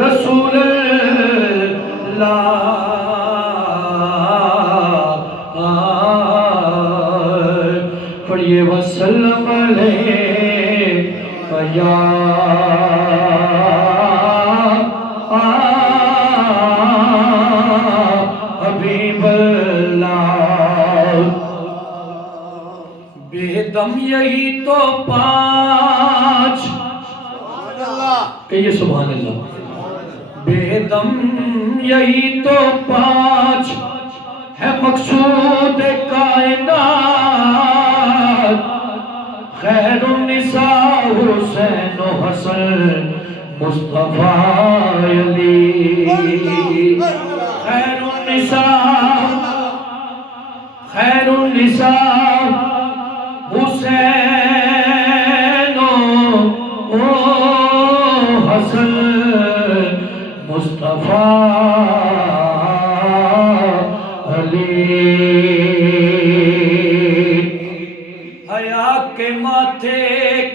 رسول اللہ پڑھیے وسلم علیہ یا حبیب اللہ بے دم یہی تو پانچ کہیے سبحان اللہ بے دم یہی تو پانچ ہے مقصود کائنات خیر النساء حسین و حسن مصطفیٰ علی خیر النساء حسین و حسن مصطفیٰ علی حیا کے ماتھے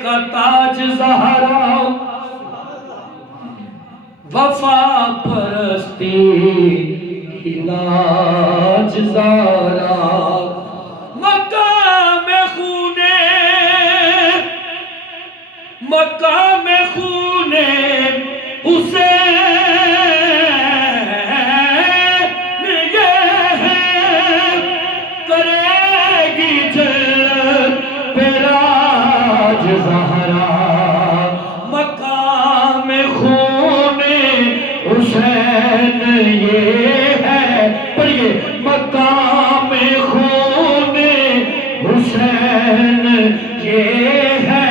کا تاج زہرا وفا پرستی کی لاج زہرا مقام خون حسین یہ ہے کرے گی جلد پہ راج زہرا مقام خون حسین یہ ہے پڑھئے مقام خون حسین یہ ہے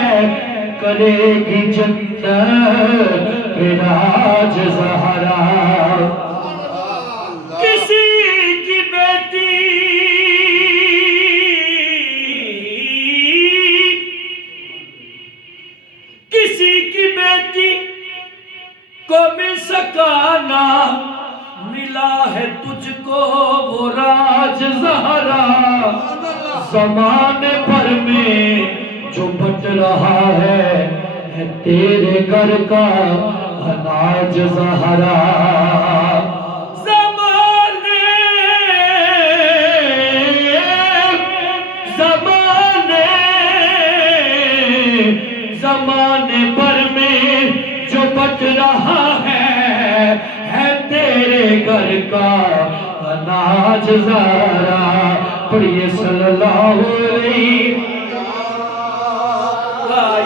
کرے گی جنت پہ راج زہرا کسی کی بیٹی کو مل سکا نہ ملا ہے تجھ کو وہ راج زہرا زمانے بھر میں جو بٹ رہا ہے تیرے گھر کا اناج زہرا زمانے بھر میں جو بٹ رہا ہے تیرے گھر کا اناج زہرا پڑھئے صلی اللہ علیہ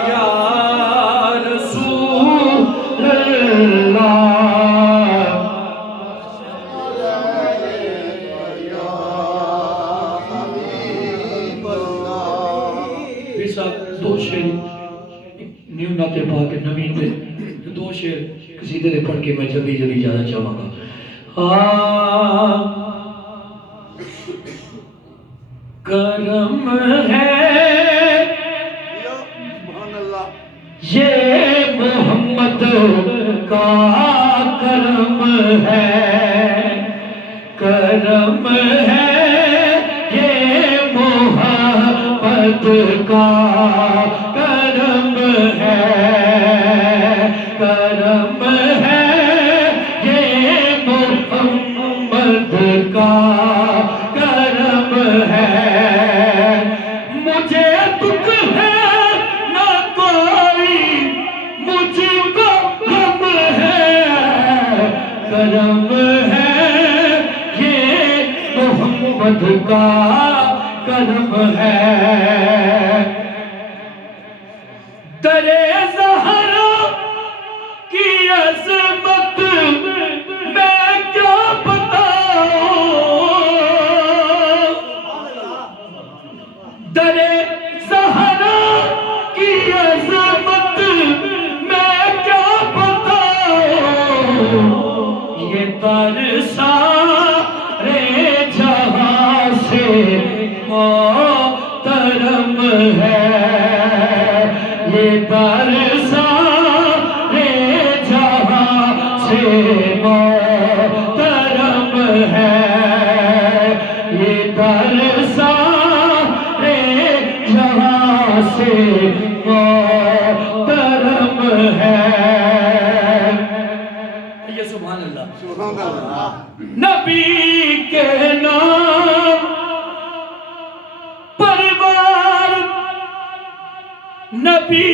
یا رسول اللہ دو شعر نیو ناتے پاک نوین پہ دو شعر قصیدے دے پڑھ کے میں جلدی جانا چاہوں گا کرم ہے یہ محمد کا کرم ہے یہ محمد کا کرم ہے یہ محمد کا کرم ہے مجھے دکھ ہے نہ کوئی مجھ کو غم ہے کرم ہے یہ محمد کا کرم ہے درے زہرا کی عظمت میں کیا بتاؤں درے زہرا کی عظمت میں کیا بتاؤں یہ در سارے جہاں سے محترم ہے یہ در سارے جہاں سے محترم ہے یہ در سارے جہاں سے نبی کے نام پروار، نبی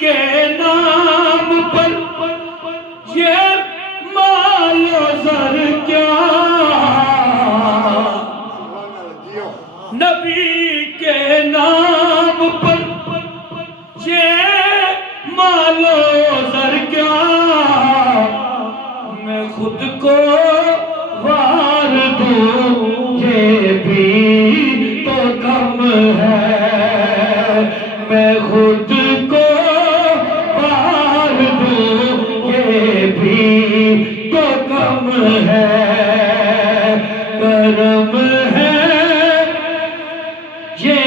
کے نام پر یہ مال و زر کیا، نبی کے نام پر یہ مال و زر کیا، میں خود کو وار دوں یہ بھی تو کم ہے، میں خود کو وار دوں یہ بھی تو کم ہے، کرم ہے یہ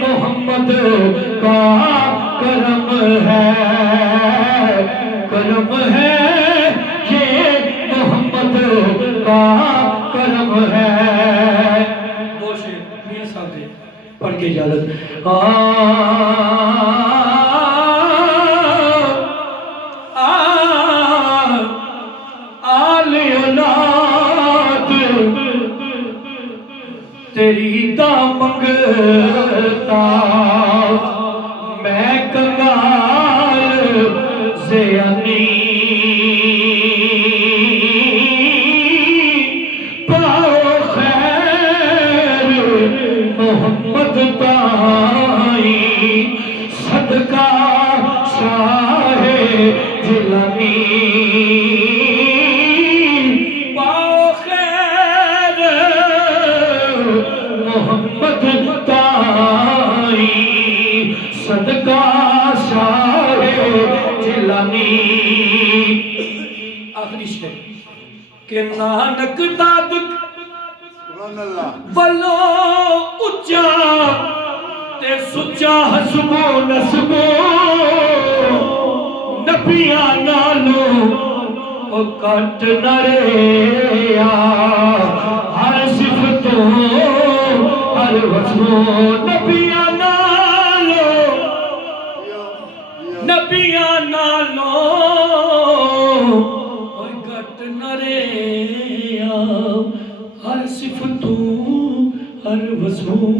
محمد کا کرم ہے، کرم ہے یہ محمد کا کرم ہے۔ دو شعر میاں صاحب دے پڑھ کے اجازت آل اولاد تیری دامنگتا میں کنگال زیانی، پاؤ خیر محمد تائی صدقہ شاہ جیلانی، پاؤ خیر محمد تائی صدقہ شاہ جیلانی۔ آخری شعر کہ نانک دادک ولو اچا تے سچا حسبو نسبو، نبیاں نالو او کٹ نہ رہیا، ہر صفتوں ہر وصفوں، نبیاں نالو نبیاں نالو او کٹ نہ رہیا، ہر صفتوں ہر وصفوں۔